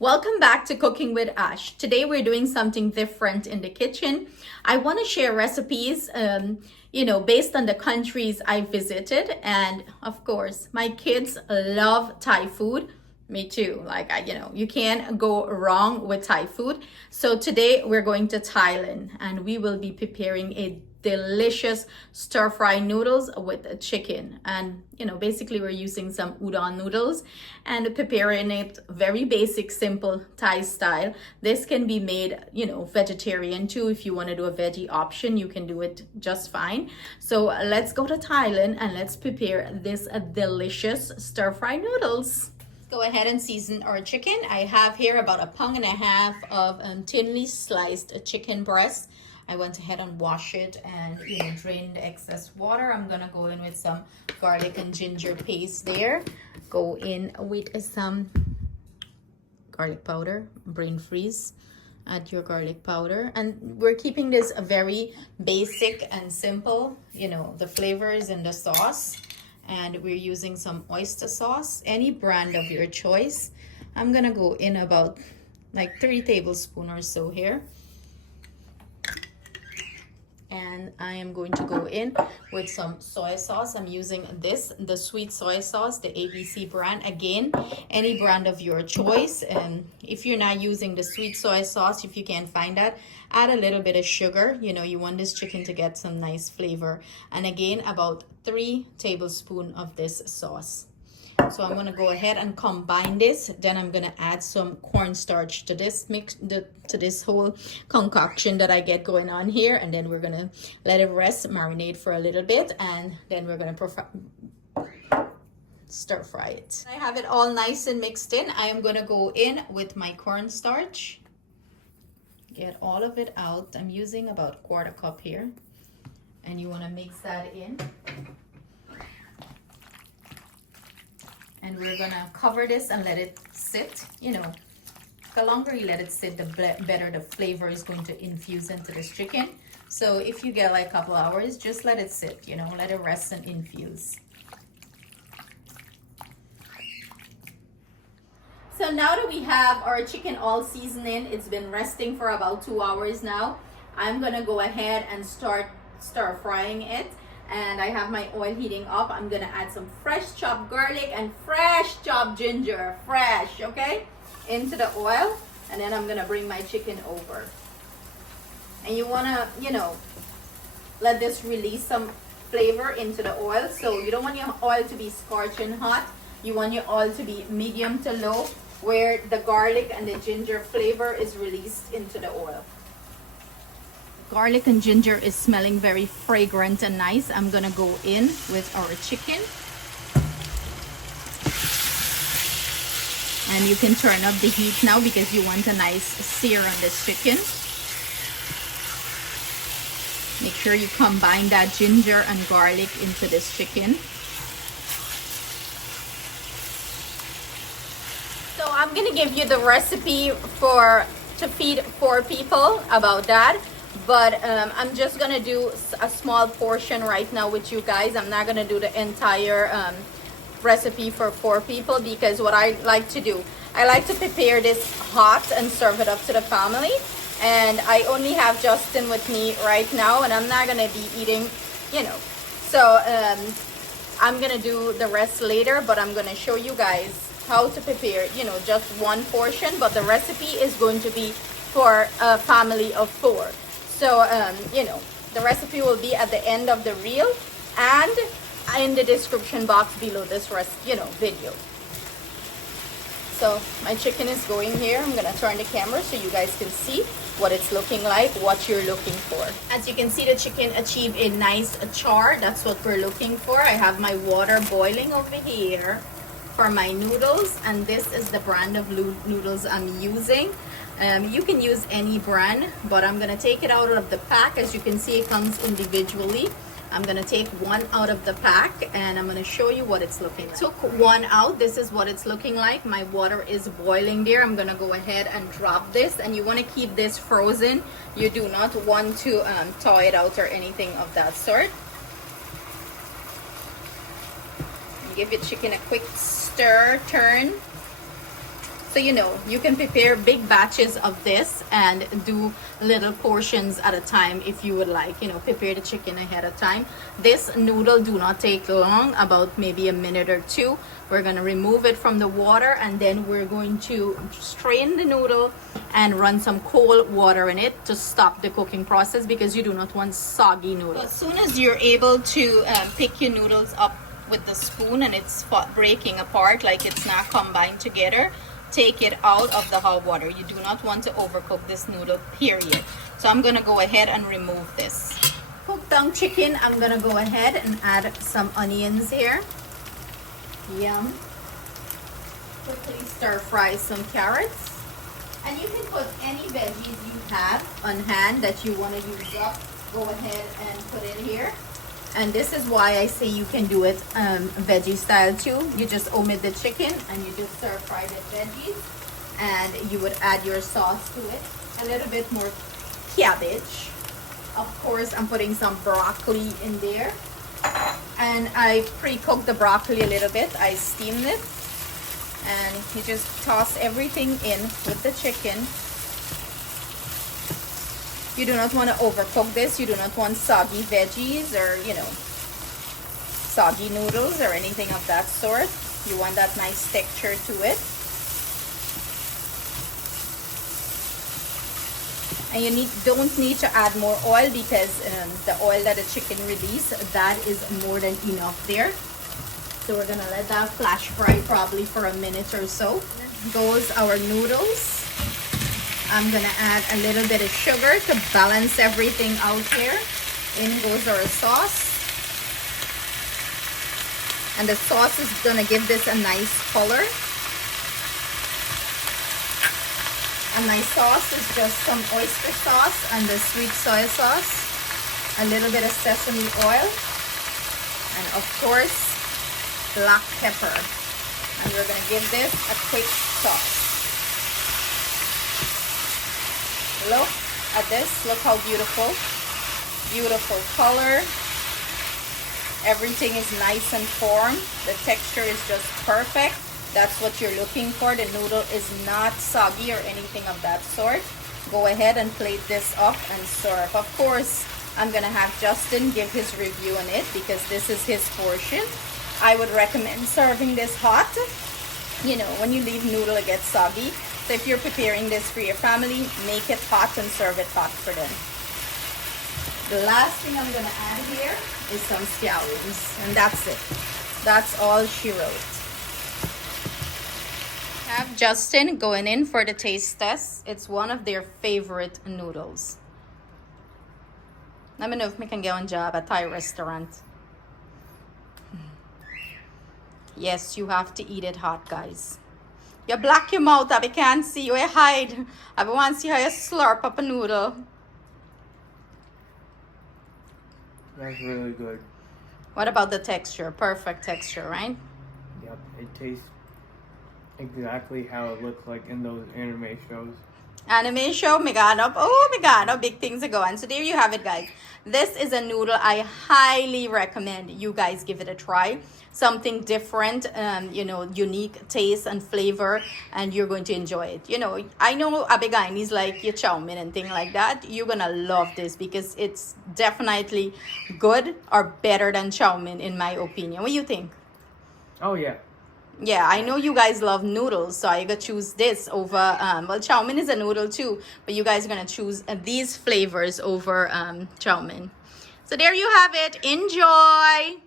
Welcome back to Cooking with Ash. Today we're doing something different in the kitchen. I want to share recipes, based on the countries I visited. And of course, my kids love Thai food. Me too. You can't go wrong with Thai food. So today we're going to Thailand and we will be preparing a delicious stir-fry noodles with chicken. And basically we're using some udon noodles and preparing it very basic, simple Thai style. This can be made vegetarian too. If you want to do a veggie option, you can do it just fine. So let's go to Thailand and let's prepare this delicious stir-fry noodles. Go ahead and season our chicken. I have here about 1.5 pounds of thinly sliced chicken breast. I went ahead and wash it and drain the excess water. I'm gonna go in with some garlic and ginger paste there. Go in with some garlic powder, brain freeze. Add your garlic powder, and we're keeping this very basic and simple. The flavors in the sauce, and we're using some oyster sauce, any brand of your choice. I'm gonna go in about 3 tablespoons or so here. And I am going to go in with some soy sauce. I'm using the sweet soy sauce, the ABC brand. Again, any brand of your choice. And if you're not using the sweet soy sauce, if you can't find that, add a little bit of sugar. You want this chicken to get some nice flavor. And again, about 3 tablespoons of this sauce. So I'm gonna go ahead and combine this. Then I'm gonna add some cornstarch to this mix, to this whole concoction that I get going on here. And then we're gonna let it rest, marinate for a little bit, and then we're gonna stir fry it. I have it all nice and mixed in. I am gonna go in with my cornstarch. Get all of it out. I'm using about 1/4 cup here, and you wanna mix that in. And we're gonna cover this and let it sit. The longer you let it sit, the better the flavor is going to infuse into this chicken. So if you get a couple hours, just let it sit, let it rest and infuse. So now that we have our chicken all seasoned in, it's been resting for about 2 hours now. I'm gonna go ahead and start stir frying it. And I have my oil heating up. I'm gonna add some fresh chopped garlic and fresh chopped ginger, okay, into the oil. And then I'm gonna bring my chicken over. And you wanna, let this release some flavor into the oil. So you don't want your oil to be scorching hot. You want your oil to be medium to low, where the garlic and the ginger flavor is released into the oil. Garlic and ginger is smelling very fragrant and nice. I'm gonna go in with our chicken. And you can turn up the heat now because you want a nice sear on this chicken. Make sure you combine that ginger and garlic into this chicken. So I'm gonna give you the recipe to feed 4 people about that. But I'm just gonna do a small portion right now with you guys. I'm not gonna do the entire recipe for 4 people, because what I like to do, I like to prepare this hot and serve it up to the family. And I only have Justin with me right now, and I'm not gonna be eating, So I'm gonna do the rest later, but I'm gonna show you guys how to prepare, just 1 portion. But the recipe is going to be for a family of 4. So, the recipe will be at the end of the reel and in the description box below this video. So my chicken is going here. I'm gonna turn the camera so you guys can see what it's looking like, what you're looking for. As you can see, the chicken achieved a nice char. That's what we're looking for. I have my water boiling over here for my noodles, and this is the brand of noodles I'm using. You can use any brand, but I'm gonna take it out of the pack. As you can see, it comes individually. I'm gonna take 1 out of the pack and I'm gonna show you what it's looking like. Took 1 out. This is what it's looking like. My water is boiling there. I'm gonna go ahead and drop this, and you wanna keep this frozen. You do not want to thaw it out or anything of that sort. Give your chicken a quick stir, turn. So, you know, you can prepare big batches of this and do little portions at a time if you would like, you know, prepare the chicken ahead of time. This noodle do not take long, about maybe a minute or two. We're going to remove it from the water, and then we're going to strain the noodle and run some cold water in it to stop the cooking process, because you do not want soggy noodles. As soon as you're able to pick your noodles up with the spoon and it's breaking apart, like it's not combined together, take it out of the hot water. You do not want to overcook this noodle, period. So I'm gonna go ahead and remove this. Cooked down chicken, I'm gonna go ahead and add some onions here. Yum. Quickly stir fry some carrots. And you can put any veggies you have on hand that you want to use up. Go ahead and put it here. And this is why I say you can do it veggie style too. You just omit the chicken and you just stir fry the veggies, and you would add your sauce to it. A little bit more cabbage. Of course, I'm putting some broccoli in there. And I pre-cooked the broccoli a little bit. I steamed it. And you just toss everything in with the chicken. You do not want to overcook this. You do not want soggy veggies or, you know, soggy noodles or anything of that sort. You want that nice texture to it. And you don't need to add more oil, because the oil that the chicken releases, that is more than enough there. So we're gonna let that flash fry probably for a minute or so. Goes our noodles. I'm gonna add a little bit of sugar to balance everything out here. In goes our sauce. And the sauce is gonna give this a nice color. And my sauce is just some oyster sauce and the sweet soy sauce, a little bit of sesame oil, and of course, black pepper. And we're gonna give this a quick sauce. Look at this. Look how beautiful. Beautiful color. Everything is nice and formed. The texture is just perfect. That's what you're looking for. The noodle is not soggy or anything of that sort. Go ahead and plate this up and serve. Of course, I'm gonna have Justin give his review on it, because this is his portion. I would recommend serving this hot. You know, when you leave noodle, it gets soggy. So if you're preparing this for your family, make it hot and serve it hot for them. The last thing I'm gonna add here is some scallions, and that's it. That's all she wrote. Have Justin going in for the taste test. It's one of their favorite noodles. Let me know if we can get on job at Thai restaurant. Yes, you have to eat it hot, guys. You black your mouth up, I can't see you, I hide. I want to see how you slurp up a noodle. That's really good. What about the texture? Perfect texture, right? Yep, it tastes exactly how it looks like in those anime shows. Anime show, Megano. Oh, Megano, big things are going. So there you have it, guys. This is a noodle I highly recommend you guys give it a try. Something different, you know, unique taste and flavor, and you're going to enjoy it. You know, I know Abigail is like your chow mein and thing like that. You're gonna love this, because it's definitely good or better than chow mein in my opinion. What do you think? Oh yeah. Yeah, I know you guys love noodles, so I gotta choose this over, well, chow mein is a noodle too, but you guys are gonna choose these flavors over chow mein. So there you have it. Enjoy!